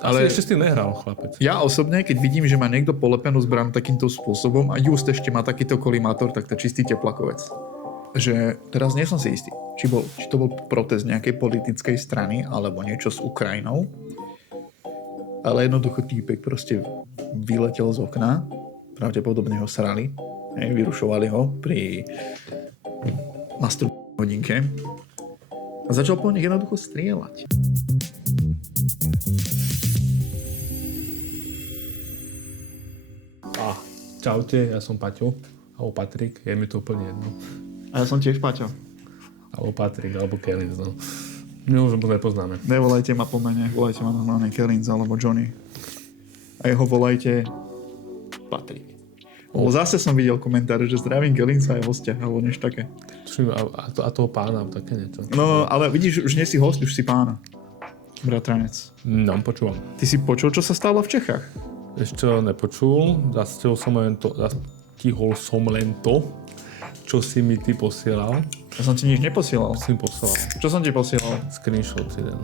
Ale ešte s tým nehral chlapec. Ja osobne, keď vidím, že má niekto polepenú zbraň takýmto spôsobom a just ešte má takýto kolimátor, tak to je čistý teplakovec. Že teraz nie som si istý, či to bol protest nejakej politickej strany alebo niečo s Ukrajinou. Ale jednoducho týpek proste vyletel z okna, pravdepodobne ho srali, vyrušovali ho pri masturbovanej hodinke a začal po nich jednoducho strieľať. Čaute, ja som Paťo, alebo Patrik, je mi to úplne jedno. A ja som tiež Paťo. Alebo Patrik, alebo Kellins, no. My už nepoznáme. Nevolajte ma po mene, volajte ma normálne Kellins alebo Johnny. A jeho volajte Patrik. Zase som videl komentáre, že zdravím Kellinsa je hostia, alebo niečo také. A toho pána, také niečo. No, ale vidíš, už nie si host, už si pána. Bratranec. No, počúvam. Ty si počul, čo sa stalo v Čechách? Ešte nepočul, zastihol som len to, čo si mi ty posielal. Ja som ti nič neposielal. Si mi posielal. Čo som ti posielal? Screenshot jeden.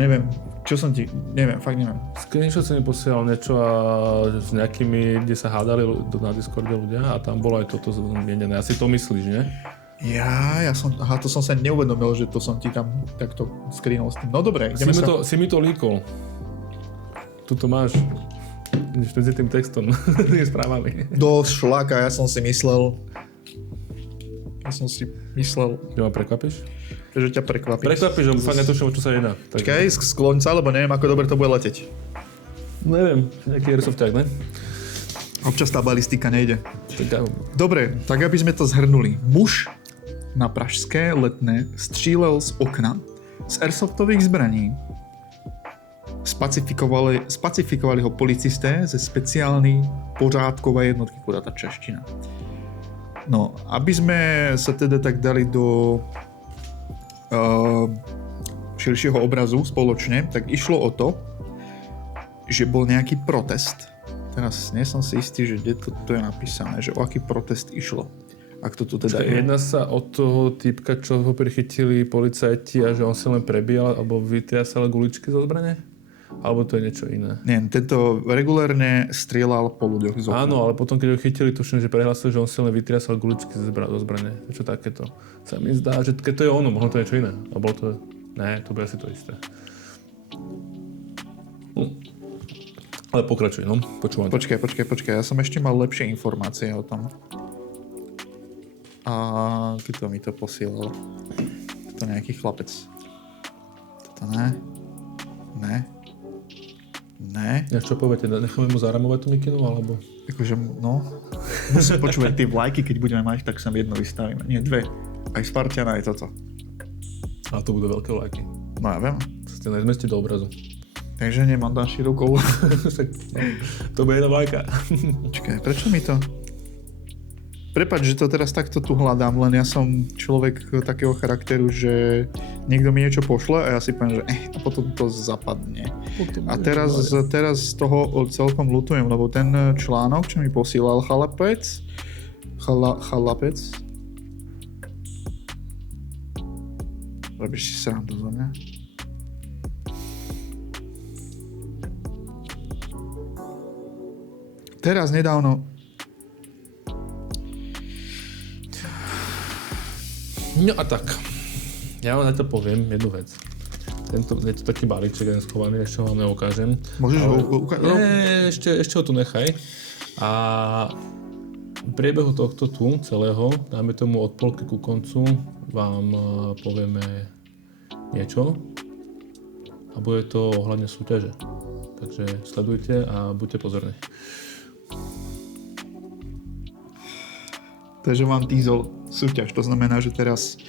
Neviem, fakt neviem. Screenshot si mi posielal niečo a s nejakými, kde sa hádali na Discorde ľudia a tam bolo aj toto zmienené. Asi to myslíš, nie? To som sa neuvedomil, že to som ti tam takto screenol s tým. No dobre, ideme Si mi to líkol. Tu to máš. Medzi tým textom. Tým správami. Do šláka, ja som si myslel... Že ma prekvapíš? Že ťa prekvapím. Prekvapíš, že fakt netuším, čo sa jedná. Počkaj, skloň sa, lebo neviem, ako dobre to bude leteť. Neviem, nejaký airsofták, ne? Občas tá balistika nejde. Tak, dobre, tak aby sme to zhrnuli. Muž na Pražské Letné střílel z okna z airsoftových zbraní. Spacifikovali ho policisté ze speciálnej pořádkové jednotky, kurá tá čeština. No, aby sme sa teda tak dali do širšieho obrazu spoločne, tak išlo o to, že bol nejaký protest. Teraz nie som si istý, že kde to je napísané, že o aký protest išlo. Ak to tu teda je. Jedná sa od toho typka, čo ho prichytili policajti a že on sa len prebíjal alebo vytriasal guličky zo zbrane? Alebo to je niečo iné? Nie, tento regulérne strieľal po ľuďoch z okna. Áno, ale potom, keď ho chytili, tuším, že prehlásil, že on si len vytriasal guličky zo zbrane. Čo takéto. Sa mi zdá, že keď to je ono, možno to je niečo iné. Alebo to... Ne, to bude asi to isté. Ale pokračuj, no. Počúvam. Počkaj. Ja som ešte mal lepšie informácie o tom. A kto mi to posielal? To nejaký chlapec. Toto ne. Ja čo poviete, necháme mu zaramovať tú mikinu, alebo? Akože, no. Počúvaj, tie vlajky, keď budeme mať, tak sa jedno vystavíme. Nie, dve. Aj Spartiana, aj toto. Ale to budú veľké vlajky. No ja viem. To ste nezmestí do obrazu. Takže nemám dám širokou. To bude jedna vlajka. Počkaj, prečo mi to... Prepáč, že to teraz takto tu hľadám, len ja som človek takého charakteru, že niekto mi niečo pošle a ja si poviem, že a potom to zapadne. A teraz z toho celkom ľutujem, lebo ten článok, čo mi posílal chlapec, robíš si srandu zo mňa? Teraz nedávno No a tak, ja vám na to poviem jednu vec. Je to taký balíček, jeden schovaný, ešte ho vám neukážem. Môžeš ho ukázať? Ešte ho tu nechaj. A v priebehu tohto tu celého, dáme tomu od polky ku koncu, vám povieme niečo a bude to ohľadne súťaže. Takže sledujte a buďte pozorní. Takže mám teasol súťaž, to znamená, že teraz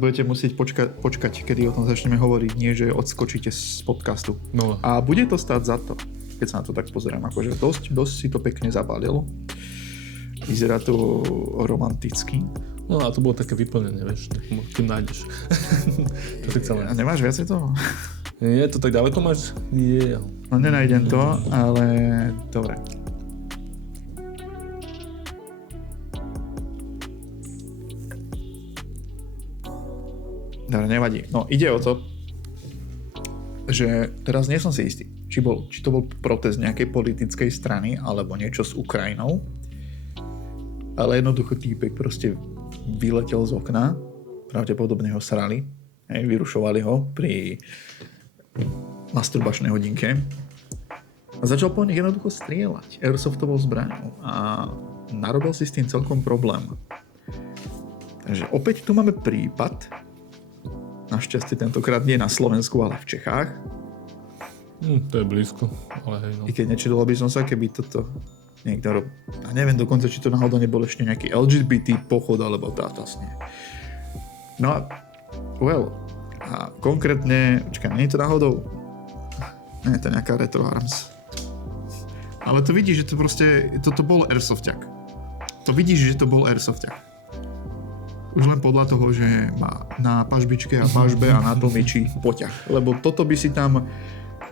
budete musieť počkať, kedy o tom začneme hovoriť, nie že odskočíte z podcastu. No. A bude to stáť za to, keď sa na to tak pozerám, akože dosť si to pekne zabalil. Vyzerá to romanticky. No a to bolo také vyplnené, vieš, kým nájdeš. To si chcel. A nemáš viacej toho? Je to tak ďaleko máš? Yeah. No nenájdem to, ale dobre. Dobre, nevadí. No ide o to, že teraz nie som si istý, či to bol protest nejakej politickej strany alebo niečo s Ukrajinou, ale jednoducho týpek proste vyletel z okna, pravdepodobne ho srali, vyrušovali ho pri masturbačnej hodinke a začal po nich jednoducho strieľať airsoftovou zbraňou a narobil si s tým celkom problém. Takže opäť tu máme prípad, našťastie tentokrát nie na Slovensku, ale v Čechách. To je blízko, ale hej no. I keď nečudol by som sa, keby toto niekto robil. A neviem dokonca, či to náhodou nebol ešte nejaký LGBT pochod, alebo táto nie. No a a konkrétne, nie je to náhodou, nie je to nejaká Retro Arms. Ale to vidíš, že to proste, toto bol airsofťak. To vidíš, že to bol airsofťak. Už len podľa toho, že má na pažbičke a pažbe a na tlmiči poťah. Lebo toto by si tam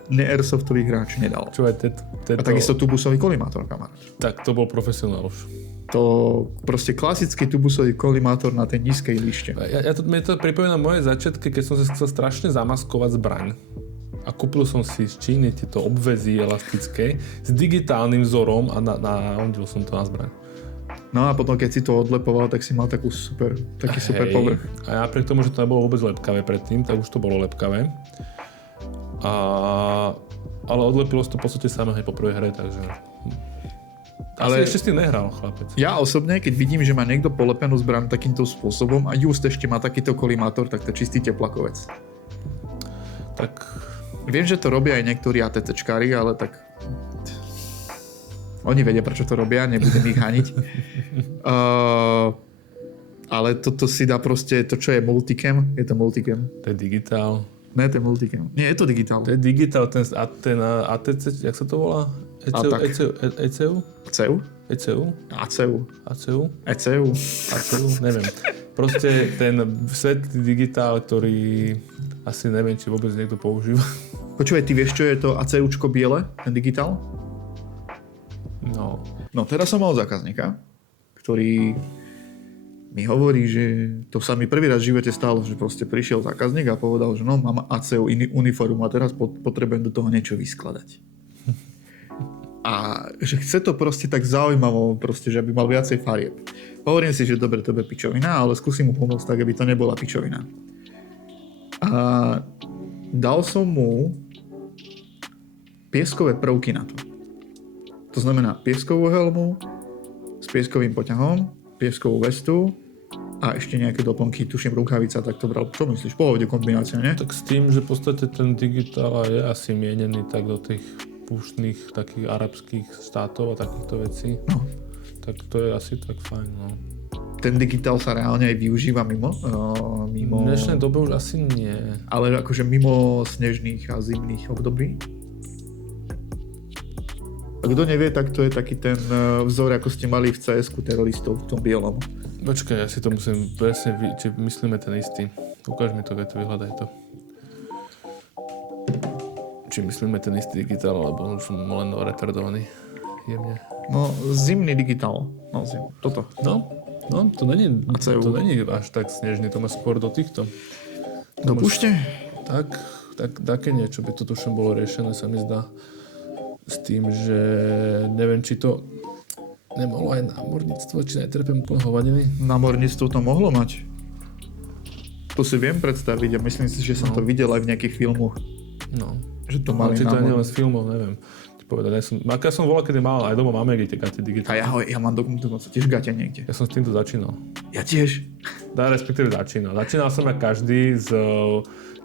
ne-airsoftový hráč nedal. Čo aj A takisto tubusový kolimátor, kamarát. Tak to bol profesionál už. To proste klasický tubusový kolimátor na tej nízkej lište. Mne to pripomína moje začiatky, keď som sa chcel strašne zamaskovať zbraň. A kúpil som si z Číny tieto obväzy elastické s digitálnym vzorom a nahodil som to na zbraň. No a potom, keď si to odlepoval, tak si mal taký super povrch. A napriek tomu, že to nebolo vôbec lepkavé predtým, tak už to bolo lepkavé. Ale odlepilo sa to v podstate samé po prvej hre, takže... Ale ešte s tým nehral, chlapec. Ja osobne, keď vidím, že má niekto polepenú zbraň takýmto spôsobom a just ešte má takýto kolimátor, tak to je čistý teplakovec. Tak... Viem, že to robia aj niektorí ATCčkári, ale tak... Oni vedia, prečo to robia, nebudem ich haniť. Ale toto si dá proste, to čo je multicam? Je to multicam? To je digitál. Ne, to je multicam. Nie, je to digitál. To je digitál, ten ATC, jak sa to volá? ECU? CEU? ECU? ACEU. ACU? ECU. ACU? Neviem. Proste ten svet digitál, ktorý asi neviem, či vôbec niekto používa. Počúvaj, ty vieš, čo je to ACUčko biele, ten digitál? No teraz som mal zákazníka, ktorý mi hovorí, že to sa mi prvý raz v živote stalo, že proste prišiel zákazník a povedal, že no, mám ACU uniformu a teraz potrebujem do toho niečo vyskladať. A že chce to proste tak zaujímavo, proste, že aby mal viacej farieb. Hovorím si, že dobre, to je pičovina, ale skúsim mu pomôcť tak, aby to nebola pičovina. A dal som mu pieskové prvky na to. To znamená pieskovú helmu s pieskovým poťahom, pieskovú vestu a ešte nejaké doplnky, tuším rukavica, tak to bral. Čo myslíš? Pohode kombinácia, nie? Tak s tým, že v podstate ten digitál je asi mienený tak do tých púštnych takých arabských štátov a takýchto vecí. No. Tak to je asi tak fajn, no. Ten digitál sa reálne aj využíva mimo? V dnešnej dobe už asi nie. Ale akože mimo snežných a zimných období? A kto nevie, tak to je taký ten vzor, ako ste mali v CS-ku teroristov v tom bielom. Počkaj, ja si to musím presne, či myslíme ten istý. Ukáž mi to, keď to vyhľadaj to. Či myslíme ten istý digitál, alebo som len retardovaný jemne. No, zimný digitál. No, toto. No, to není až tak snežný, to má skôr do týchto. Do púšte? Tak také niečo by to tuším bolo riešené, sa mi zdá. S tým, že neviem, či to nemohlo aj námorníctvo, či netrpem úplne hovadiny. Námorníctvo to mohlo mať. To si viem predstaviť a myslím si, že som to videl aj v nejakých filmoch. No. Že to mali či to nie len z filmov, neviem. Ti povedať, ja som volal, kedy mal aj doma máme tie gate digitálne. A ja mám dokonca tiež gate niekde. Ja som s týmto začínal. Ja tiež. Respektíve začínal. Začínal som jak každý s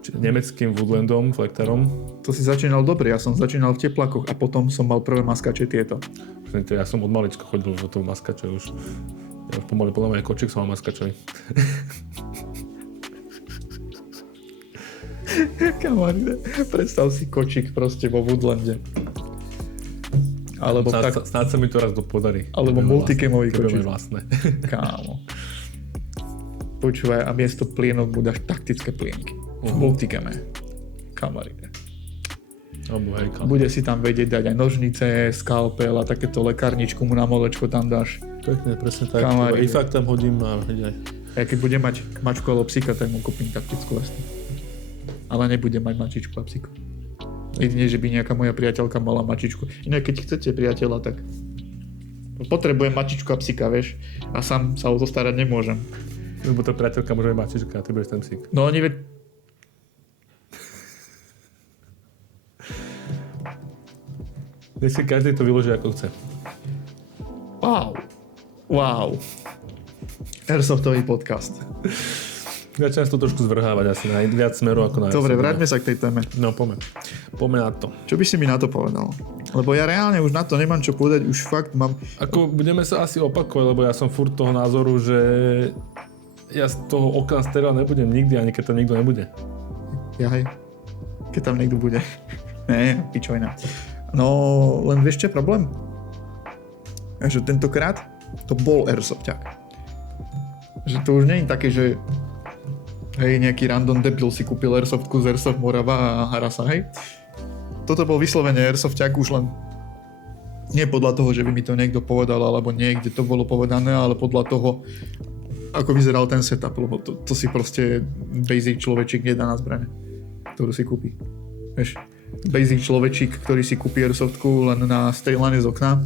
nemeckým Woodlandom, flektorom. To si začínal dobre, ja som začínal v teplakoch a potom som mal prvé maskače tieto. Ja som od malička chodil do toho maskače už. Ja už pomaly podľa mňa kočík som mal maskačový. Kamarine, predstav si kočík proste vo Woodlande. Alebo snáď sa mi to raz podarí. Alebo multicamový kočík. Vlastné. Kámo. Počúvaj, a miesto plienok mu dáš taktické plienky. V multicame. Kamarine. Bude si tam vedieť dať aj nožnice, skalpel a takéto lekárničku mu na molečko tam dáš. Pekne, presne tak. I fakt tam hodím a hneď aj. Ja keď budem mať mačku alebo psíka, tak mu kúpim taktickú vlastne. Ale nebudem mať mačičku a psíku. Jedine, že by nejaká moja priateľka mala mačičku. Inak keď chcete priateľa, tak potrebujem mačičku a psíka, vieš. A sám sa o to starať nemôžem. Lebo tá priateľka môže byť mačička a ty budeš ten psík. No oni Nech si každý to vyloží ako chce. Wow. Airsoftový podcast. Začína to trošku zvrhávať asi na viac smeru ako na... Dobre, vráťme sa k tej téme. No, poďme na to. Čo by si mi na to povedal? Lebo ja reálne už na to nemám čo povedať, už fakt mám... Ako budeme sa asi opakovať, lebo ja som furt toho názoru, že ja z toho okna sterila nebudem nikdy, ani keď tam nikto nebude. Jahaj. Keď tam niekto bude. Nie, pičovina. No, len vieš čo je problém? Že tentokrát to bol Airsofťák. Že to už nie je také, že hej, nejaký random debil si kúpil Airsoftku z Airsoft Morava a hra sa, hej. Toto bol vyslovene Airsofťák už len nie podľa toho, že by mi to niekto povedal, alebo niekde to bolo povedané, ale podľa toho, ako vyzeral ten setup, lebo to si proste basic človečík nedá na zbrane, ktorú si kúpi. Vieš, basic človečík, ktorý si kúpi Airsoftku len na strieľanie z okna,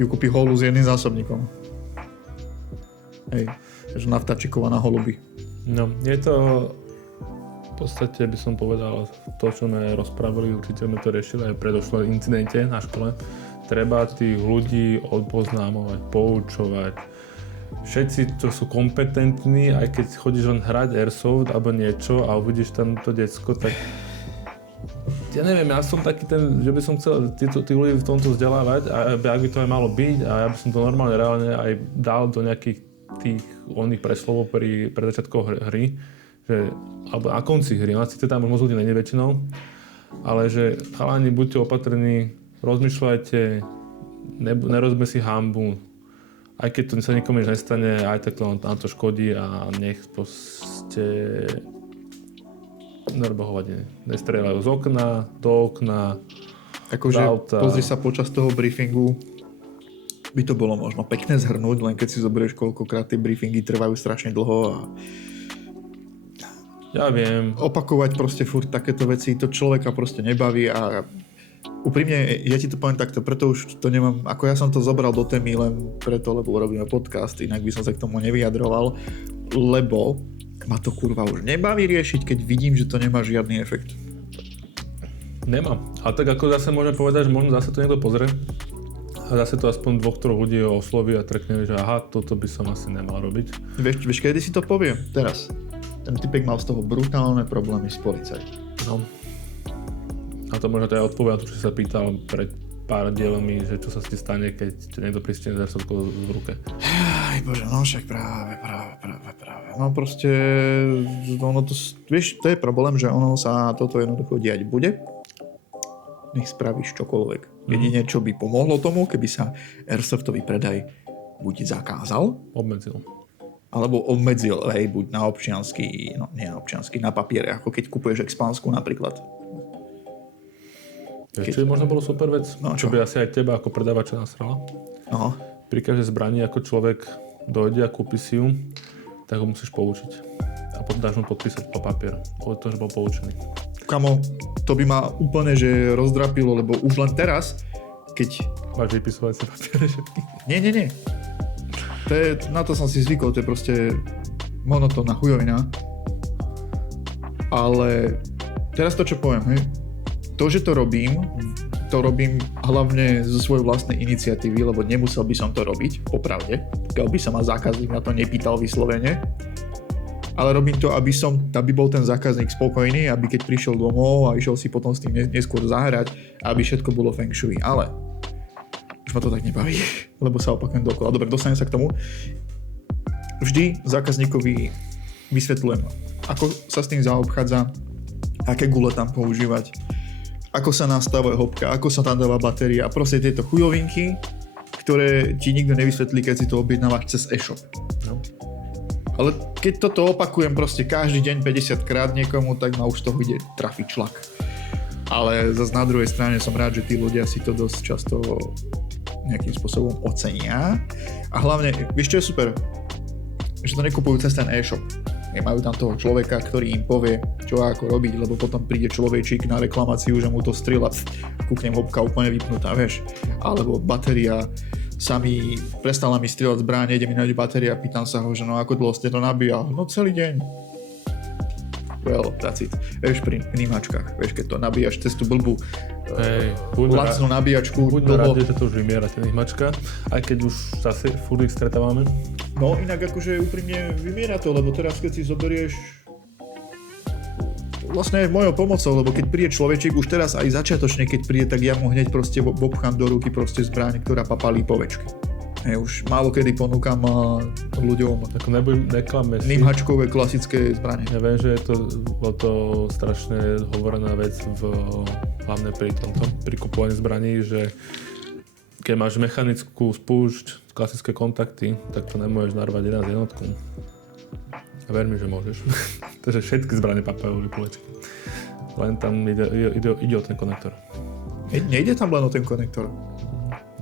ju kúpi holú s jedným zásobníkom. Hej, že naftačikova na holuby. No, je to v podstate, by som povedal, to, čo sme rozprávali, určite sme to riešili aj v predošlom incidente na škole. Treba tých ľudí odpoznámovať, poučovať. Všetci, čo sú kompetentní, aj keď chodíš len hrať Airsoft alebo niečo a uvidíš tam to decko, tak ja neviem, ja som taký ten, že by som chcel tí ľudí v tomto vzdelávať a ak by to aj malo byť a ja by som to normálne reálne aj dal do nejakých tých oných preslovov pri začiatkoch hry, že, alebo na konci hry, no síce tam moc ľudí nie väčšinou, ale že chalani, buďte opatrní, rozmýšľajte, nerozme si hanbu, aj keď to sa nikomu nič nestane, aj tak nám to škodí a nech proste nerbohovať, nestrieľajú z okna, do okna, akože pozri sa počas toho briefingu, by to bolo možno pekné zhrnúť, len keď si zoberieš, koľkokrát tie briefingy trvajú strašne dlho a ja viem. Opakovať proste furt takéto veci, to človeka proste nebaví a úprimne, ja ti to poviem takto, preto už to nemám, ako ja som to zobral do témy len preto, lebo robíme podcast, inak by som sa k tomu nevyjadroval, lebo ma to kurva už nebaví riešiť, keď vidím, že to nemá žiadny efekt. Nemá. A tak ako zase môžeme povedať, že možno zase to niekto pozrie a zase to aspoň 2-3 ľudí osloví a trkne, že aha, toto by som asi nemal robiť. Vieš, kedy si to poviem? Teraz. Ten typek mal z toho brutálne problémy s policajtom. No. A to možno to aj odpovie na to, čo sa pýtal pred pár dielami, že čo sa ti stane, keď niekto pristane z Airsoftkou v ruke. Aj bože, no však práve. No proste, ono to, vieš, to je problém, že ono sa toto jednoducho diať bude. Nech spravíš čokoľvek. Jedine, čo by pomohlo tomu, keby sa Airsoftový predaj buď zakázal, Obmedzil. alebo obmedzil, hej, buď na občiansky, no nie na občiansky, na papiere, ako keď kupuješ Expansku napríklad. Čo by možno bolo super vec, no, čo by asi aj teba ako predávača nasrala. No. Pri každej zbrani, ako človek dojde a kúpi si ju, tak ho musíš poučiť. A potom dáš mu podpísať po papier, o to, že bol poučený. Kamo, to by ma úplne že rozdrapilo, lebo už len teraz, keď... Máš vypisovacie papiere všetky? Nie. Na to som si zvykol, to je proste monotónna chujovina. Ale teraz to, čo poviem, hej. To, že to robím hlavne zo svojej vlastnej iniciatívy, lebo nemusel by som to robiť, popravde, pokiaľ by sa ma zákazník na to nepýtal vyslovene. Ale robím to, aby bol ten zákazník spokojný, aby keď prišiel domov a išiel si potom s tým neskôr zahrať, aby všetko bolo feng shui. Ale už ma to tak nebaví, lebo sa opakujem dokola. Dobre, dostanem sa k tomu. Vždy zákazníkovi vysvetľujem, ako sa s tým zaobchádza, aké gule tam používať, ako sa nastavuje hĺbka, ako sa tam dáva batéria a proste tieto chujovinky, ktoré ti nikto nevysvetlí, keď si to objednávaš cez e-shop. No. Ale keď toto opakujem proste každý deň 50 krát niekomu, tak ma už z toho ide trafiť šlak. Ale zase na druhej strane som rád, že tí ľudia si to dosť často nejakým spôsobom ocenia. A hlavne, vieš čo je super? Že to nekupujú cez ten e-shop. Majú tam toho človeka, ktorý im povie, čo a ako robiť, lebo potom príde človečík na reklamáciu, že mu to strieľa, kúknem hopka úplne vypnutá, vieš. Alebo batéria, prestala mi strieľať zbraň, ide mi nájsť batéria, pýtam sa ho, že no ako dlho ste to nabíjal? No celý deň. Well, that's it. Vieš, pri nímačkách, vieš, keď to nabíjaš cez tú blbú lacnú nabíjačku buďme rádi, že to už vymiera, ten nímačka, aj keď už zase furt ich stretávame. No inak akože úprimne vymiera to, lebo teraz keď si zoberieš vlastne aj mojou pomocou, lebo keď príde človečík, už teraz aj začiatočne, keď príde, tak ja mu hneď proste obchám do ruky proste zbraň, ktorá papalí povečky. Už málo kedy ponúkam ľuďom neklame si. nímhačkové klasické zbrane. Ja viem, že bolo to strašne hovorená vec hlavne pri kupovaní zbraní, že keď máš mechanickú spúšť, klasické kontakty, tak to nemôžeš narvať 11 jednotku. A ver mi, že môžeš. Takže všetky zbrane papajú lipulečky. Len tam ide o ten konektor. Nejde tam len o ten konektor.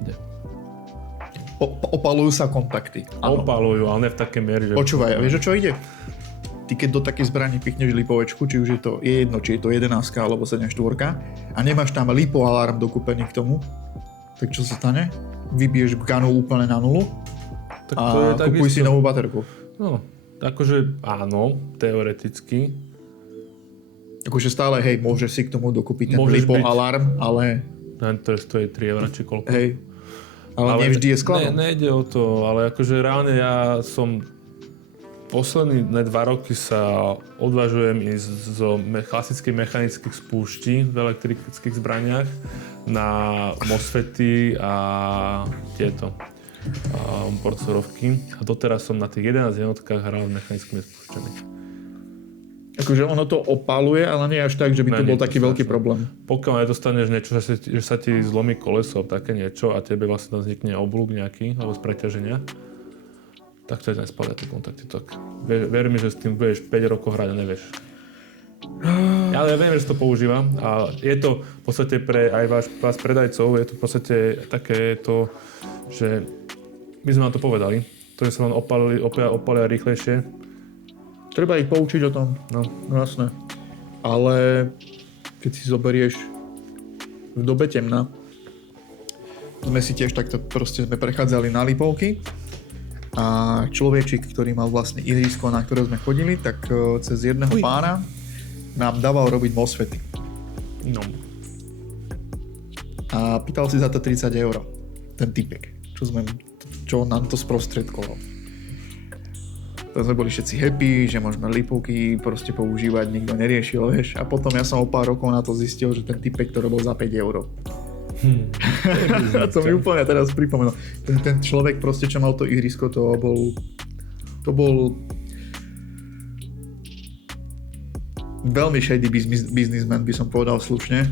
Ide. Opalujú sa kontakty. Opalujú, ale ne v takej miere, že... Počúvaj, a vieš, o čo ide? Ty keď do takej zbrani pichneš lipovečku, či už je jedno, či je to 11 alebo 7.4 a nemáš tam lipo alarm dokúpený k tomu, tak čo sa stane? Vybiješ ganu úplne na nulu tak a kupuj si novú baterku. No, akože áno, teoreticky. Akože stále, hej, môžeš si k tomu dokúpiť ten lipo alarm, ale... To stojí 3 € či koľko. Hej. Ale nevždy je skladom. Nejde o to, ale akože reálne ja som posledné 2 roky sa odvážujem ísť zo klasických mechanických spúští v elektrických zbraniach na MOSFETy a tieto porcorovky. A doteraz som na tých 11 jednotkách hral mechanickými spúšťami. Akože ono to opaluje, ale nie až tak, že by to bol taký veľký problém. Pokiaľ nedostaneš niečo, že sa ti zlomí koleso, také niečo a tebe vlastne tam vznikne oblúk nejaký, alebo z preťaženia, tak to je nespália tie kontakty. Tak ver mi, že s tým budeš 5 rokov hrať a nevieš. Ale ja viem, že to používa a je to v podstate pre aj vás predajcov, je to v podstate také to, že my sme vám to povedali, to, že sa vám opalia rýchlejšie. Treba ich poučiť o tom, no jasné. Ale keď si zoberieš v dobe temna, sme si tiež takto proste sme prechádzali na Lipovky a človečík, ktorý mal vlastne ihrisko, na ktoré sme chodili, tak cez jedného pána nám dával robiť MOSFETy. No. A pýtal si za to 30 €, ten typek, čo nám to sprostredkoval. Tak sme boli všetci happy, že môžeme lipovky proste používať, nikto neriešil, vieš. A potom ja som o pár rokov na to zistil, že ten typek to robil za 5 €. To mi úplne teraz pripomenul. Ten človek proste, čo mal to ihrisko, to bol veľmi shady businessman, by som povedal slušne.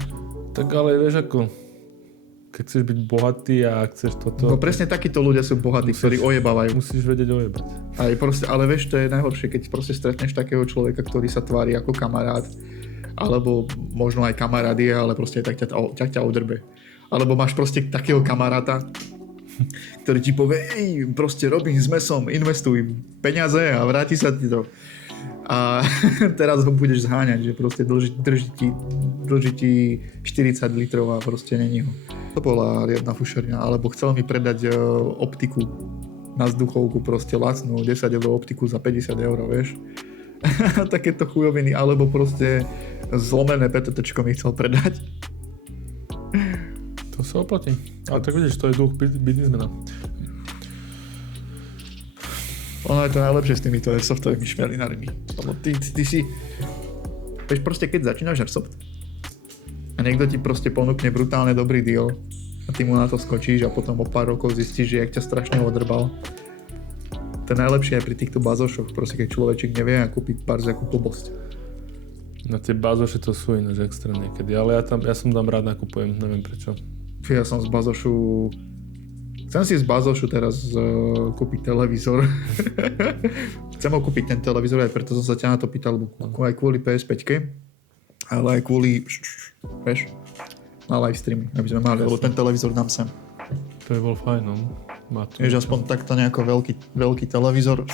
Tak ale vieš ako, keď chceš byť bohatý a chceš toto... No presne takíto ľudia sú bohatí, ktorí ojebávajú. Musíš vedieť ojebať. Ale vieš, to je najhoršie, keď proste stretneš takého človeka, ktorý sa tvári ako kamarát, alebo možno aj kamarát je, ale proste tak ťa odrbe. Alebo máš proste takého kamaráta, ktorý ti povie, proste robím s mesom, investuj peniaze a vráti sa ti to. A teraz ho budeš zháňať, že proste dlží ti 40 litrov a proste není ho. To bola riadna fušerňa, alebo chcel mi predať optiku na vzduchovku, proste lacnú 10 € optiku za 50 €, vieš. Takéto chujoviny, alebo proste zlomené PTTčko mi chcel predať. To sa oplatí. Ale tak vidíš, to je duch biznismena. Ono je to najlepšie s týmito airsoftovými šmelinármi. Lebo ty si... Vieš, proste keď začínaš airsoft a niekto ti proste ponúkne brutálne dobrý deal a ty mu na to skočíš a potom o pár rokov zistíš, že jak ťa strašne odrbal. To je najlepšie aj pri týchto bazošoch, proste keď človečík nevie a kúpiť pár za akú blbosť. Na tie bazoše to sú ináč extra niekedy, ale ja som tam rád nakupujem, neviem prečo. Ja som z bazošu... Chcem si z bazošu teraz kúpiť televízor. Chcem ho kúpiť ten televízor, aj preto som sa ťa na to pýtal, aj kvôli PS5, ale aj kvôli, vieš, na live streamy, aby sme mali, lebo ten televízor dám sem. To je bol fajn, no. Vieš, aspoň takto nejako veľký televízor.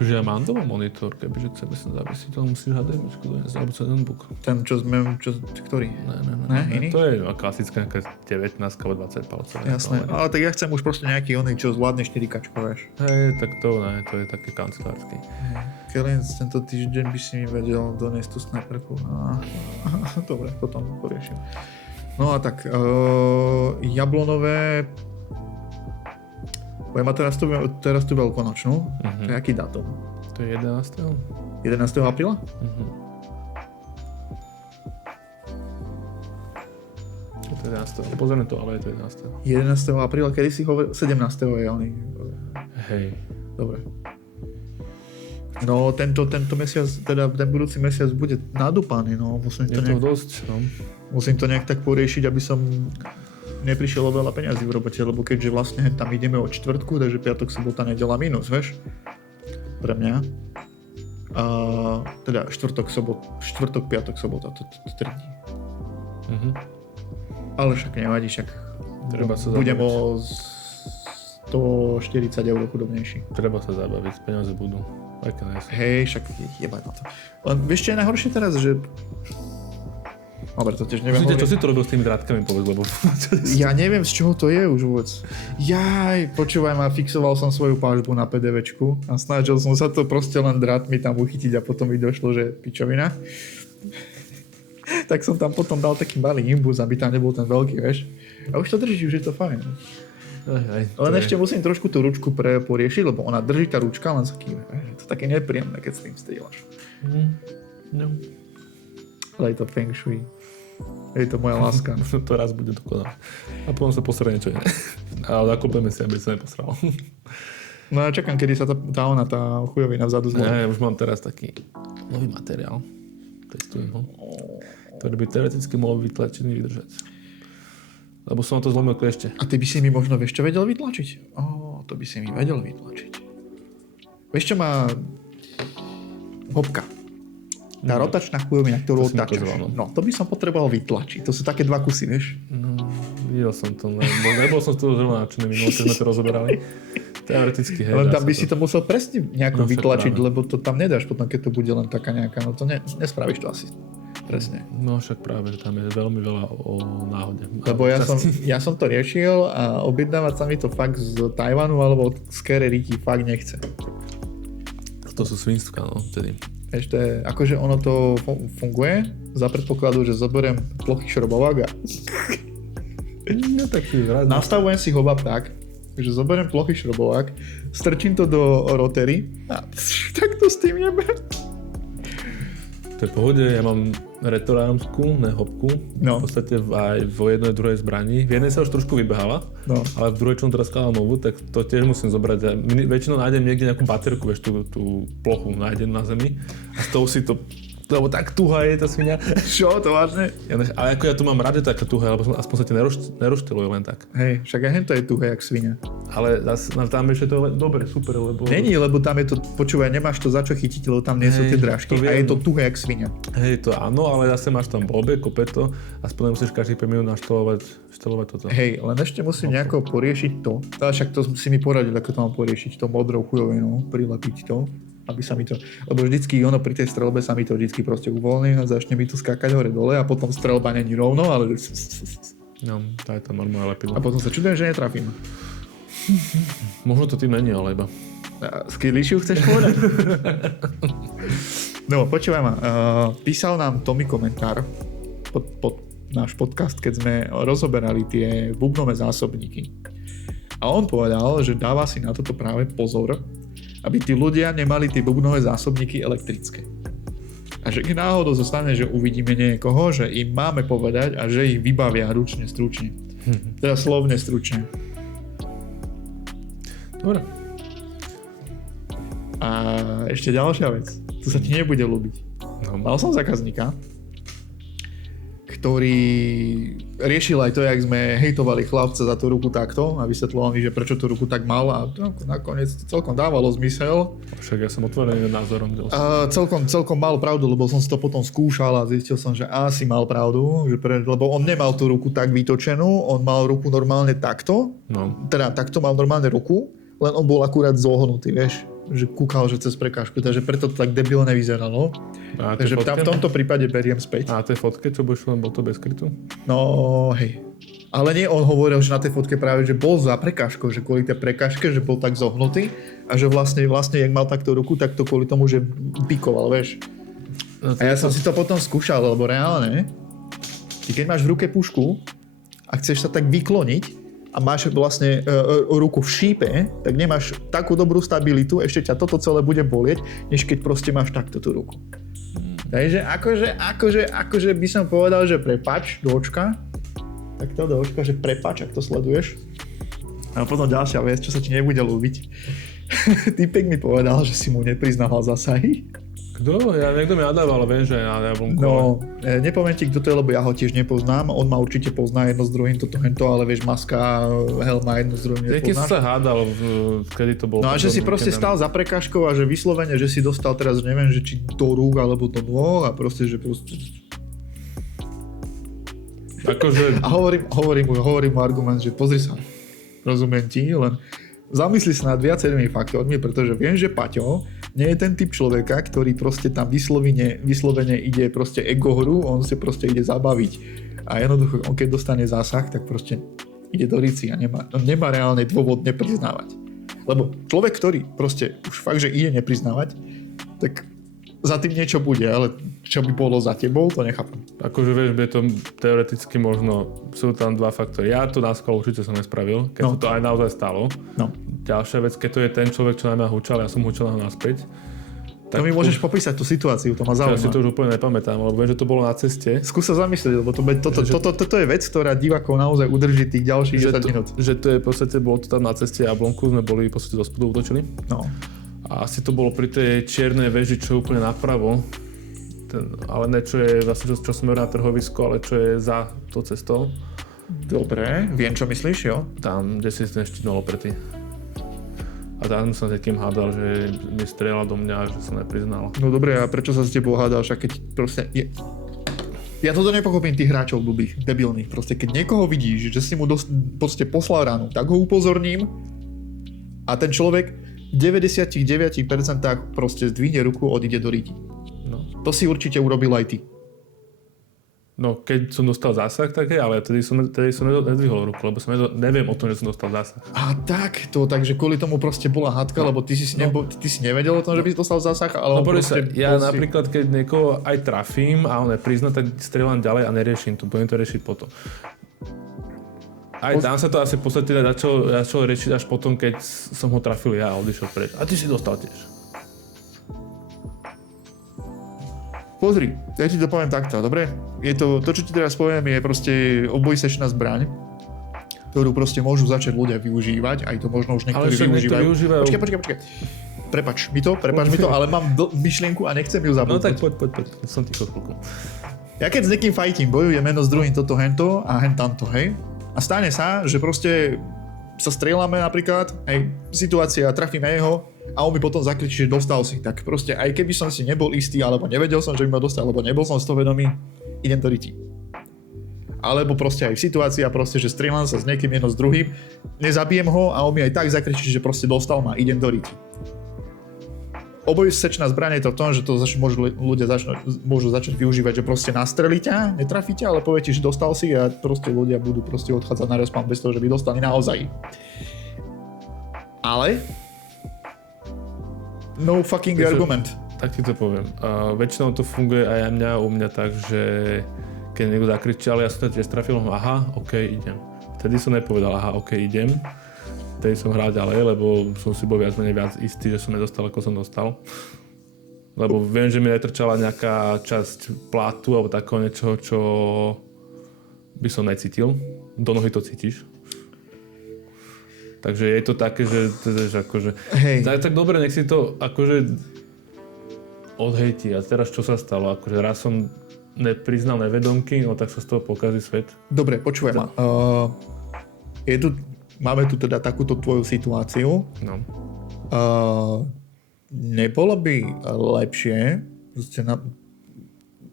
Akože ja mám doma monitor, kebyže chceme sa zavesiť, ale musíš HDMIčku doniesť, alebo cez notebook. Ten, ktorý? Ne, iný? to je klasická nejaká 19 alebo 20 palcov. Jasné, ale tak ja chcem už proste nejaký oný, čo zvládne 4K, vieš. Hej, tak to ne, to je taký kancelársky. Kellen, tento týždeň by si mi vedel doniesť tú sniperku. Dobre, potom poriešim. No a tak, jablonové... Budem mať teraz tú veľkonočnú. To je aký dátum? To je 11. 11. apríla? Je to 11. Pozrieme to, ale je to 11. 11. apríla, kedy si hovoril? 17. je oný. Hej. Dobre. No, tento mesiac, teda ten budúci mesiac bude nadúpaný, no. Je to dosť, no. Musím to nejak tak poriešiť, aby som neprišiel o veľa peňazí v robote, lebo keďže vlastne tam ideme od čtvrtku, takže piatok, sobota, nedeľa minus, vieš? Pre mňa. A teda štvrtok, piatok, sobota, to 3 dní. Ale však nevadí, však Treba sa budem zabaviť. o 140 eur chudobnejší. Treba sa zabaviť, peniaze budú. Aké nie sú. Hej, však jebaj na to. Len vieš, čo je najhoršie teraz, že... Dobre, to tiež neviem Čo si to robil s tými drátkami, povedz, lebo... Ja neviem, z čoho to je už vôbec. Počúvaj ma, fixoval som svoju pážbu na PDVčku a snažil som sa to proste len drátmi tam uchytiť a potom mi došlo, že pičovina. Tak som tam potom dal taký malý imbus, aby tam nebol ten veľký, vieš. A už to drží, už je to fajn. Len ešte musím trošku tú ručku poriešiť, lebo ona drží tá ručka, len sa kýve. Je to také nepríjemné, keď s tým strieľaš. No. Ale je to feng shui. Je to moja láska. To raz bude dokonalé. A potom sa posere niečo iné. Ale zakopeme si, aby sa neposral. No ja čakám, kedy sa tá chujovina vzadu zlomí. Ja už mám teraz taký nový materiál. Testujem ho. Ktorý by teoreticky mohol vytlačený vydržať. Lebo som na to zlomil kliešte. A ty by si mi možno, vieš čo vedel vytlačiť? To by si mi vedel vytlačiť. Vieš čo má hopka? Tá rotačná chujovina, ktorú otáčaš. No, to by som potreboval vytlačiť. To sú také dva kusy, vieš? No, videl som to. Nebol som z toho zrovna nadšený minulé, keď sme to rozoberali. Teoreticky, hej. Len tam by si to musel presne nejako vytlačiť, práve. lebo to tam nedáš potom, keď to bude len taká nejaká, no to nespravíš to asi presne. No však práve, že tam je veľmi veľa o náhode. Lebo ja som to riešil a objednávať sa mi to fakt z Tajvanu alebo od Scary Ricky fakt nechce. To sú svinstvá, no, tedy. Ešte, akože ono to funguje za predpokladu, že zoberiem plochý šrobovák a No tak si nastavujem si ho tak, že zoberiem plochý šrobovák, strčím to do rotery a tak to s tým jebe. To je v pohode, ja mám retorámsku, ne hopku. No. V podstate aj vo jednej druhej zbrani. V jednej sa už trošku vybehala, No. ale v druhej, čo som teraz skladal novú, tak to tiež musím zobrať. Ja väčšinou nájdem niekde nejakú baterku, vieš, tú plochu nájdem na zemi a s tou si to, lebo tak tuhá je tá svinia. Čo, to vážne? Ale ako ja tu mám rád, že taká tuhá, lebo aspoň sa ti nerošteluje len tak. Hej, však aj hento je tuhé jak svinia. Ale tam ešte to je dobre, super, lebo... Není, lebo tam je to, počúvaj, nemáš to za čo chytiť, lebo tam nie sú tie drážky to a viem. je to tuhé jak svinia. Hej, to áno, ale zase máš tam blbie, kope to, aspoň nemusíš každý 5 minút naštelovať toto. Hej, len ešte musím nejako poriešiť to. Ale však to si mi poradil, ako to mám poriešiť, to modrou chujovinou, prilepiť to, aby sa mi to... Lebo vždycky pri tej strelbe sa mi to vždycky proste uvoľní a začne mi to skákať hore dole a potom strelba není rovno, ale... No, to je to normálne lepidlo. A potom sa čudujem, že netrafím. Možno to tým není, ale iba. Skillišiu chceš povedať? No, počúvaj ma. Písal nám Tommy komentár pod náš podcast, keď sme rozoberali tie bubnové zásobníky. A on povedal, že dáva si na toto práve pozor, aby tí ľudia nemali tie bubnové zásobníky elektrické. A že keď náhodou zostane, že uvidíme niekoho, že im máme povedať a že ich vybavia ručne, stručne. Teda slovne stručne. Dobre. A ešte ďalšia vec. To sa ti nebude ľúbiť. No. Mal som zákazníka, ktorý riešil aj to, jak sme hejtovali chlapca za tú ruku takto a vysvetloval mi, že prečo tú ruku tak mal a nakoniec celkom dávalo zmysel. Však ja som otvorený názorom. Celkom mal pravdu, lebo som si to potom skúšal a zistil som, že asi mal pravdu, lebo on nemal tú ruku tak vytočenú, on mal ruku normálne takto, No. teda takto mal normálne ruku, len on bol akurát zohnutý, vieš. že kúkal, že cez prekážku, takže preto to tak debilne vyzeralo. Takže tam v tomto prípade beriem späť. A tej fotke, čo bol to bez krytu? No, hej. Ale nie, on hovoril, že na tej fotke práve, že bol za prekážkou, že kvôli tej prekážke, že bol tak zohnutý a že vlastne, jak mal takto ruku, tak to kvôli tomu, že pikoval, vieš. No, a ja som si to potom skúšal, lebo reálne, ty keď máš v ruke pušku a chceš sa tak vykloniť a máš vlastne ruku v šípe, tak nemáš takú dobrú stabilitu, ešte ťa toto celé bude bolieť, než keď proste máš takto tú ruku. Takže akože by som povedal, že prepač do očka, tak to do očka, že prepač, ak to sleduješ. A potom ďalšia vec, čo sa ti nebude ľúbiť. Typek mi povedal, že si mu nepriznával zásahy. Kto? Niekto mi nadával, vieš, že na jablnko. No, nepoviem ti, kto to je, lebo ja ho tiež nepoznám. On ma určite pozná jedno s druhým, toto hento, ale vieš, maska, helma jedno s druhým nepoznáš. Nieký sa hádal, kedy to bolo. No a že si proste stál za prekážkou a že vyslovene, že si dostal teraz, neviem, že či do rúk, alebo do nôh a proste, že proste... Akože... A hovorím mu argument, že pozri sa, rozumiem ti, len zamysli sa nad viacerými faktormi, pretože viem, že Paťo nie je ten typ človeka, ktorý proste tam vyslovene ide proste ego hru, on si proste ide zabaviť. A jednoducho, on keď dostane zásah, tak proste ide do rici a nemá reálne dôvod nepriznávať. Lebo človek, ktorý proste už fakt, že ide nepriznávať, tak za tým niečo bude, ale čo by bolo za tebou, to nechápem. Akože vieš, je to teoreticky možno, sú tam dva faktory. Ja to na skôr určite som nespravil, keď sa to aj naozaj stalo. No. Ďalšia vec, keď to je ten človek, čo na mňa húčal, ja som húčal na ho naspäť. Tak to mi môžeš popísať tú situáciu, to ma zaujíma. Ja si to už úplne nepamätám, lebo viem, že to bolo na ceste. Skús sa zamyslieť, lebo toto je vec, ktorá divákov naozaj udrží tých ďalších 10 minút. Že to je v podstate, bolo to tam na ceste Jablonku, sme boli v podstate zo spodu utočili. No. A asi to bolo pri tej čiernej veži, čo je úplne napravo. Ale ne čo je vlastne, čo sme na trhovisko, ale čo je za to cestou. Dobre, viem, čo myslíš, jo? Tam, kde si ten štít opretý. A tam som sa takým hádal, že mi strieľal do mňa, že sa nepriznal. No dobre, a prečo sa s tebou hádal, však keď proste... Ja toto nepochopím tých hráčov blbých, debilných. Proste keď niekoho vidíš, že si mu proste poslal ránu, tak ho upozorním a ten človek v 99% proste zdvihne ruku, odíde do ríti. No. To si určite urobil aj ty. No, keď som dostal zásah, tak hej, ale tedy som nedvihol ruku, lebo neviem o tom, že som dostal zásah. A takže kvôli tomu proste bola hádka, lebo ty si nevedel o tom, že by si dostal zásah, ale no, ja napríklad, keď niekoho aj trafím a on neprizná, tak strieľam ďalej a neriešim to, budem to riešiť potom. Aj tam sa to asi v podstate začalo riešiť až potom, keď som ho trafil ja a odišiel preč. A ty si dostal tiež. Pozri, ja ti to poviem takto, dobre? Je to čo ti teraz poviem, je proste obojsečná zbraň, ktorú proste môžu začať ľudia využívať, aj to možno už niektorí využívajú. Počkaj. Prepač mi to, ale mám myšlienku a nechcem ju zabudnúť. No tak poď, som ticho chvíľku. Ja keď s niekým fajtím, bojujem jedno s druhým toto hento a hen tamto, hej? A stane sa, že proste sa strieľame napríklad, hej, situácia, trafíme jeho a on mi potom zakričí, že dostal si. Tak proste aj keby som si nebol istý, alebo nevedel som, že by ma dostal, alebo nebol som z toho vedomý, idem do riti. Alebo proste aj situácia, proste, že strieľam sa s niekým jedno s druhým, nezabijem ho a on mi aj tak zakričí, že proste dostal ma, idem do riti. Obojsečná zbraň je to v tom, že to ľudia môžu začať využívať, že proste nastrelí ťa, netrafí ťa, ale povie ti, že dostal si a proste ľudia budú proste odchádzať na respawn bez toho, že by dostali naozaj. Ale no fucking argument. Tak ti to poviem. Väčšinou to funguje aj u mňa tak, že keď niekto zakričí, ale ja som to tiež trafil, aha, ok, idem. Vtedy som nepovedal, aha, ok, idem. Vtedy som hral ďalej, lebo som si bol viac istý, že som nedostal, ako som dostal. Lebo viem, že mi netrčala nejaká časť plátu alebo takého niečoho, čo by som necítil. Do nohy to cítiš. Takže je to také, že akože... Hej. Tak dobre, nech si to akože odhejti. A teraz čo sa stalo? Akože raz som nepriznal nevedomky, no tak sa z toho pokazí svet. Dobre, počúvaj ma. Máme tu teda takúto tvoju situáciu. No. Nebolo by lepšie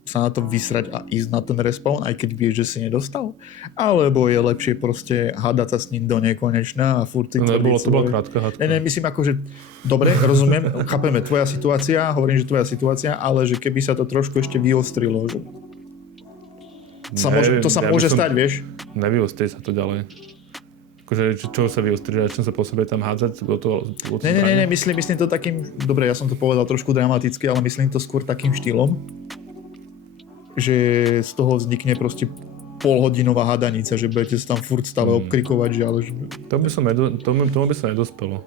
sa na to vysrať a ísť na ten respawn, aj keď vieš, že si nedostal? Alebo je lepšie proste hádať sa s ním do nekonečna a furt si to bola krátka hádka. Ne, myslím ako, že dobre, rozumiem, chápeme, tvoja situácia, hovorím, že tvoja situácia, ale že keby sa to trošku ešte vyostrilo, že to sa môže stať, vieš? Nevyostrie sa to ďalej. Akože, čo sa vyostrie, začnem sa po sebe tam hádzať do toho Nie, myslím to takým, dobre, ja som to povedal trošku dramaticky, ale myslím to skôr takým štýlom, že z toho vznikne proste polhodinová hadanica, že budete sa tam furt stále obkrikovať, že ale... Tomu by sa nedospelo.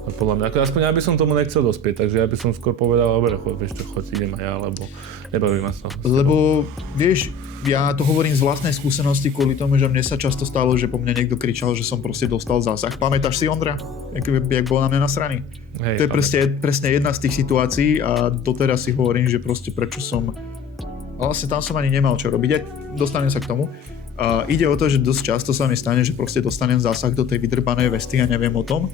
Podľa mňa, aspoň ja by som tomu nechcel dospieť, takže ja by som skôr povedal, dobre, vieš čo, choď, idem aj ja, lebo nebaví ma sa. Lebo, vieš, ja to hovorím z vlastnej skúsenosti kvôli tomu, že mne sa často stalo, že po mne niekto kričal, že som proste dostal zásah. Pamätáš si Ondra? Jak bol na mňa nasraný? To je presne jedna z tých situácií a doteraz si hovorím, že proste prečo som... Vlastne tam som ani nemal čo robiť, ja dostanem sa k tomu. Ide o to, že dosť často sa mi stane, že proste dostanem zásah do tej vydrbanej vesty a neviem o tom.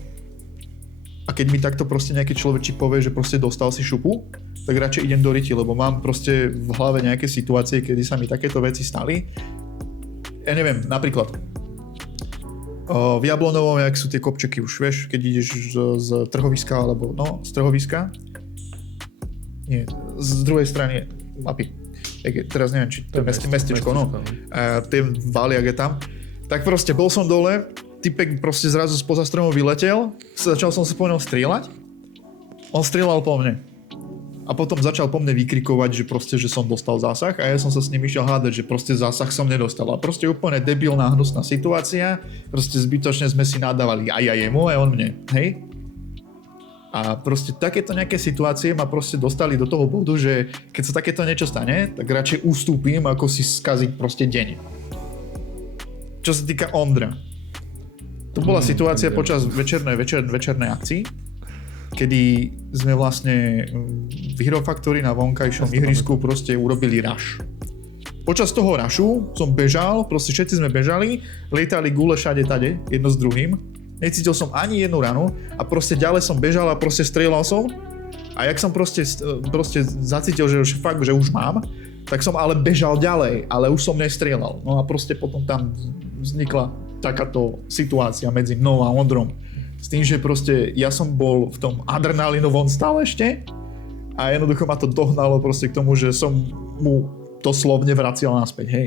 A keď mi takto proste nejaký človečík povie, že proste dostal si šupu, tak radšej idem do riti, lebo mám proste v hlave nejaké situácie, kedy sa mi takéto veci stali. Ja neviem, napríklad v Jablonovom, jak sú tie kopčeky už, vieš, keď ideš z trhoviska, alebo z trhoviska. Nie, z druhej strany mapy. Teraz neviem, či to je mestečko, ten váliak je tam. Tak proste bol som dole, typek proste zrazu spoza stromu vyletel, začal som sa po ňom strieľať, on strieľal po mne. A potom začal po mne vykrikovať, že proste, že som dostal zásah a ja som sa s ním išiel hádať, že proste zásah som nedostal. A proste úplne debilná, hnusná situácia, proste zbytočne sme si nadávali aj ja jemu, aj on mne, hej? A proste takéto nejaké situácie ma proste dostali do toho bodu, že keď sa takéto niečo stane, tak radšej ustúpim, ako si skaziť proste deň. Čo sa týka Ondra. To bola situácia počas večernej akcii, kedy sme vlastne v Hero Factory na vonkajšom ihrisku proste urobili rush. Počas toho rushu som bežal, proste všetci sme bežali, lietali gule všade tade, jedno s druhým. Necítil som ani jednu ranu a proste ďalej som bežal a proste strieľal som. A jak som proste zacítil, že už fakt, že už mám, tak som ale bežal ďalej, ale už som nestrieľal. No a proste potom tam vznikla takáto situácia medzi mnou a Ondrom. S tým, že proste ja som bol v tom adrenalinovom stave ešte a jednoducho ma to dohnalo proste k tomu, že som mu to slovne vracial naspäť, hej.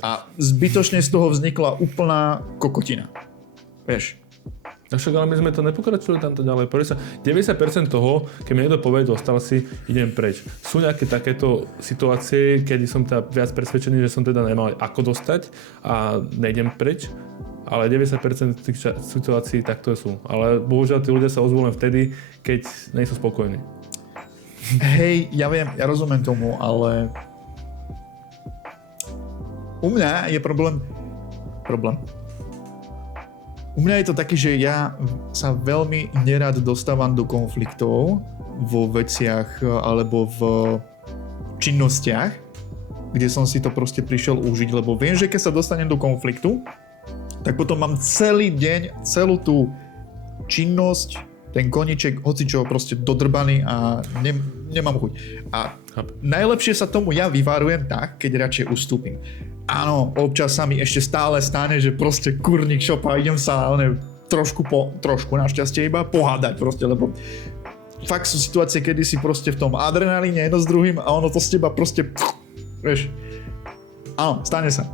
A zbytočne z toho vznikla úplná kokotina. Vieš. Však ale my sme to nepokračovali tamto ďalej. 90% toho, keď mi niekto povie, dostal si, idem preč. Sú nejaké takéto situácie, kedy som teda viac presvedčený, že som teda nemal ako dostať a nejdem preč, ale 90% tých situácií takto sú. Ale bohužiaľ tí ľudia sa ozvú len vtedy, keď nie sú spokojní. Hej, ja viem, ja rozumiem tomu, ale u mňa je problém. U mňa je to taký, že ja sa veľmi nerad dostávam do konfliktov vo veciach alebo v činnostiach, kde som si to proste prišiel užiť, lebo viem, že keď sa dostanem do konfliktu, tak potom mám celý deň, celú tú činnosť, ten koniček, hocičo proste dodrbaný a nemám chuť. A najlepšie sa tomu ja vyvarujem tak, keď radšej ustúpim. Áno, občas sa mi ešte stále stane, že proste kurník šopa, idem sa trošku našťastie iba pohádať proste, lebo fakt sú situácie, kedy si proste v tom adrenalíne jedno s druhým a ono to z teba proste, vieš, áno, stane sa.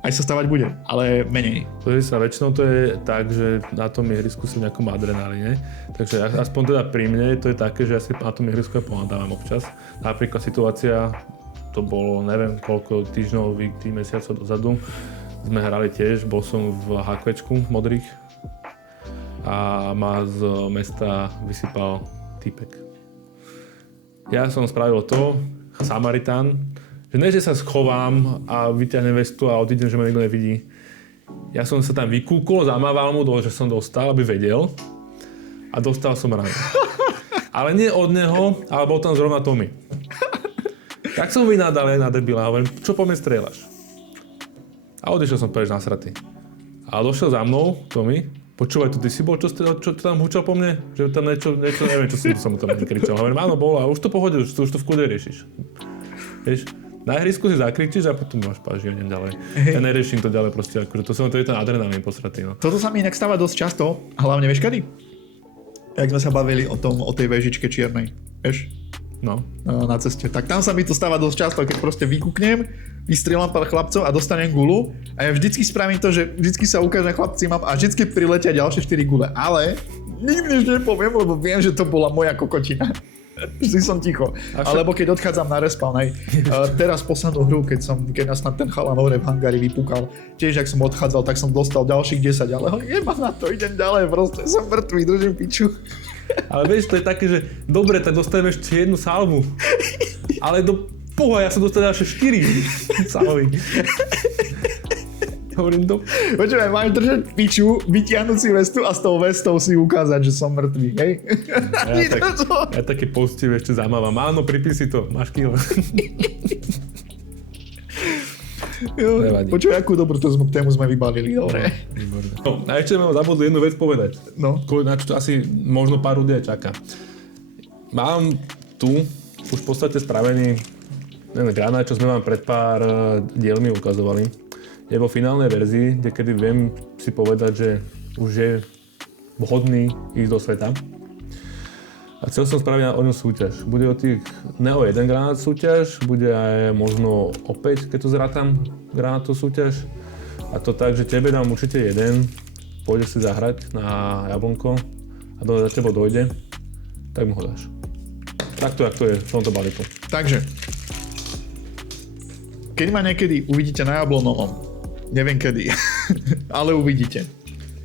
Aj sa stávať bude, ale menej. Pozri sa, väčšinou to je tak, že na tom ihrisku si v nejakom adrenalíne, takže aspoň teda pri mne to je také, že ja si na tom ihrisku aj pohádávam občas. Napríklad situácia, to bolo neviem koľko týždňov, mesiacov dozadu, sme hrali tiež, bol som v HQčku modrých a ma z mesta vysypal týpek. Ja som spravil to, Samaritán, že ne, že sa schovám a vyťahnem vestu a odídem, že ma nikto nevidí. Ja som sa tam vykúkol, zamával mu, že som dostal, aby vedel a dostal som ránu. Ale nie od neho, ale bol tam zrovna Tommy. Tak som vynádal na debila a hovorím, čo po mne strieľaš? A odišiel som preč nasratý. A došiel za mnou, Tommy, počúvaj, tu ty si bol, čo tam húčal po mne? Že tam niečo neviem, čo som mu tam kričal. Hovorím, áno, bol a už to pohodil, už to v kúde riešiš. Vieš, na ihrisku si zakričíš a potom máš páži idem ďalej. Ja neriešim to ďalej proste, akože to je ten adrenalín posratý, no. Toto sa mi inak stáva dosť často, hlavne vieš kedy? Jak sme sa bavili o tej vežičke čiernej, vieš? No. Na ceste. Tak tam sa mi to stáva dosť často, keď proste vykúknem, vystrieľam pár chlapcov a dostanem gulu a ja vždycky spravím to, že vždycky sa ukážem chlapci mám a vždycky priletia ďalšie 4 gule, ale nikdy už nepoviem, lebo viem, že to bola moja kokotina. Vždy som ticho. Alebo keď odchádzam na respawn, teraz poslednú hru, keď nás tam ten chalan hore v hangári vypúkal, tiež ak som odchádzal, tak som dostal ďalších 10, ale jeba na to, idem ďalej, proste som mŕtvý, držím piču. Ale vieš, to je také, že dobre, tak dostaneme ešte jednu salvu. Ale do ja som dostal ďalšie 4 salvy. Hovorím do... Počúvaj, máš držať piču, vytiahnuť si vestu a s tou vestou si ukázať, že som mŕtvý, hej? Ja také postivé ešte zamávam. Áno, pripísi to, máš kilo. Počúvaj, akú dobrú tému sme vybalili, dobre. No, a ešte mám zabudli jednu vec povedať. No. Na čo asi možno pár ľudí čaká. Mám tu už v podstate spravený granát, čo sme vám pred pár dielmi ukazovali. Je vo finálnej verzii, kde kedy viem si povedať, že už je vhodný ísť do sveta. A chcel som spraviť o ňu súťaž. Bude o tých Neo 1 granát súťaž, bude aj možno opäť, keď to zrátam, granátov súťaž. A to tak, že tebe dám určite jeden, pôjdeš si zahrať na jablnko a za teba dojde, tak mu ho dáš. Takto, jak to je v tomto balíku. Takže, keď ma niekedy uvidíte na Jablonovom, neviem kedy, ale uvidíte.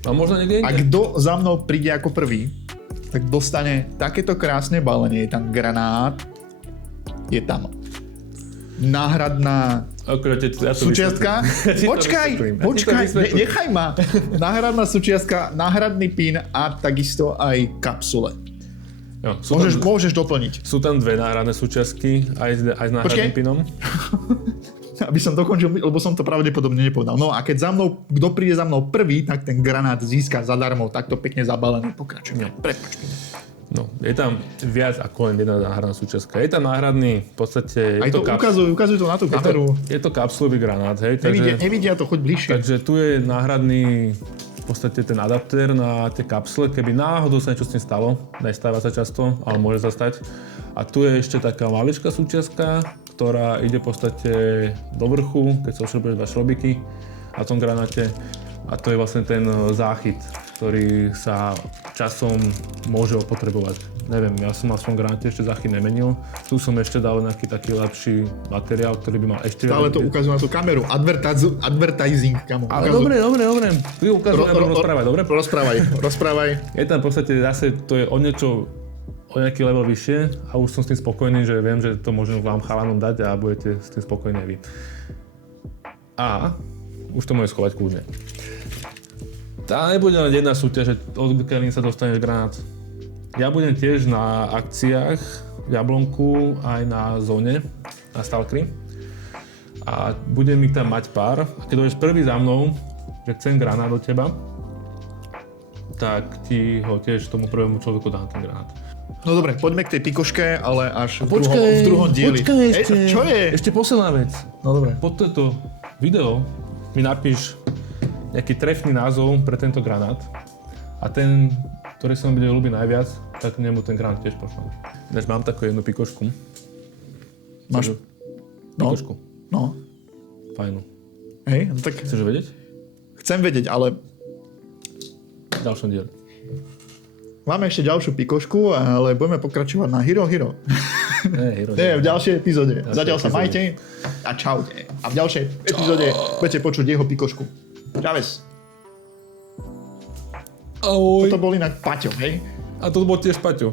A možno niekde inde. A kto za mnou príde ako prvý, tak dostane takéto krásne balenie. Je tam granát, je tam náhradná súčiastka. Počkaj, nechaj ma. Náhradná súčiastka, náhradný pin a takisto aj kapsule. Jo, môžeš doplniť. Sú tam dve náhradné súčiastky, aj s náhradným pinom. Aby som dokončil, lebo som to pravdepodobne nepovedal. No a keď kto príde za mnou prvý, tak ten granát získa zadarmo, takto pekne zabalený. Pokračujeme. Prepáč mi. No, je tam viac ako len jedna náhradná súčiastka. Je tam náhradný, v podstate... Aj to ukazujú to na tú kameru. Je to kapsulový granát, hej. Nevidia to, choď bližšie. Takže tu je náhradný v podstate ten adaptér na tie kapsule, keby náhodou sa niečo s tým stalo, nestáva sa často, ale môže sa stať. A tu je ešte taká maličká súčiastka, ktorá ide v podstate do vrchu, keď sa ošrobuješ dva šrobiky na tom granáte. A to je vlastne ten záchyt, ktorý sa časom môže opotrebovať. Neviem, ja som na svojom granáte ešte záchyt nemenil. Tu som ešte dal nejaký taký lepší materiál, ktorý by mal ešte... Stále to ukazuje na tú kameru. Advertising, kamo. Ale dobre. Ty ukazuj, ja budem rozprávať, dobre? Rozprávaj. Je tam v podstate zase, to je o nejaký level vyššie a už som s tým spokojný, že viem, že to môžem vám chalanom dať a budete s tým spokojní aj vy. A už to môžem schovať kľudne. Tá nebude len jedna súťaž, odkiaľ sa dostaneš granát. Ja budem tiež na akciách v Jablonku aj na zóne, na Stalkery. A budem ich tam mať pár. A keď dojdeš prvý za mnou, že chcem granát od teba, tak ti ho tiež tomu prvému človeku dám ten granát. No dobre, poďme k tej pikoške, ale až v druhom dieli. Počkaj ešte. Čo je? Ešte posledná vec. No dobre. Pod toto video mi napíš nejaký trefný názov pre tento granát a ten, ktorý sa mi bude ľúbiť najviac, tak nemu ten granát tiež pošlem. Ináč mám takú jednu pikošku. Máš? Pikošku. No. Fajnú. Hej, no tak... Chceš vedieť? Chcem vedieť, ale... V ďalšom dieli. Máme ešte ďalšiu pikošku, ale budeme pokračovať na Hero. Nie, v ďalšej epizóde. Zatiaľ sa majte a čaute. A v ďalšej epizóde budete počuť jeho pikošku. Čaves. Ahoj. Toto bol inak Paťo, hej? A to bol tiež Paťo.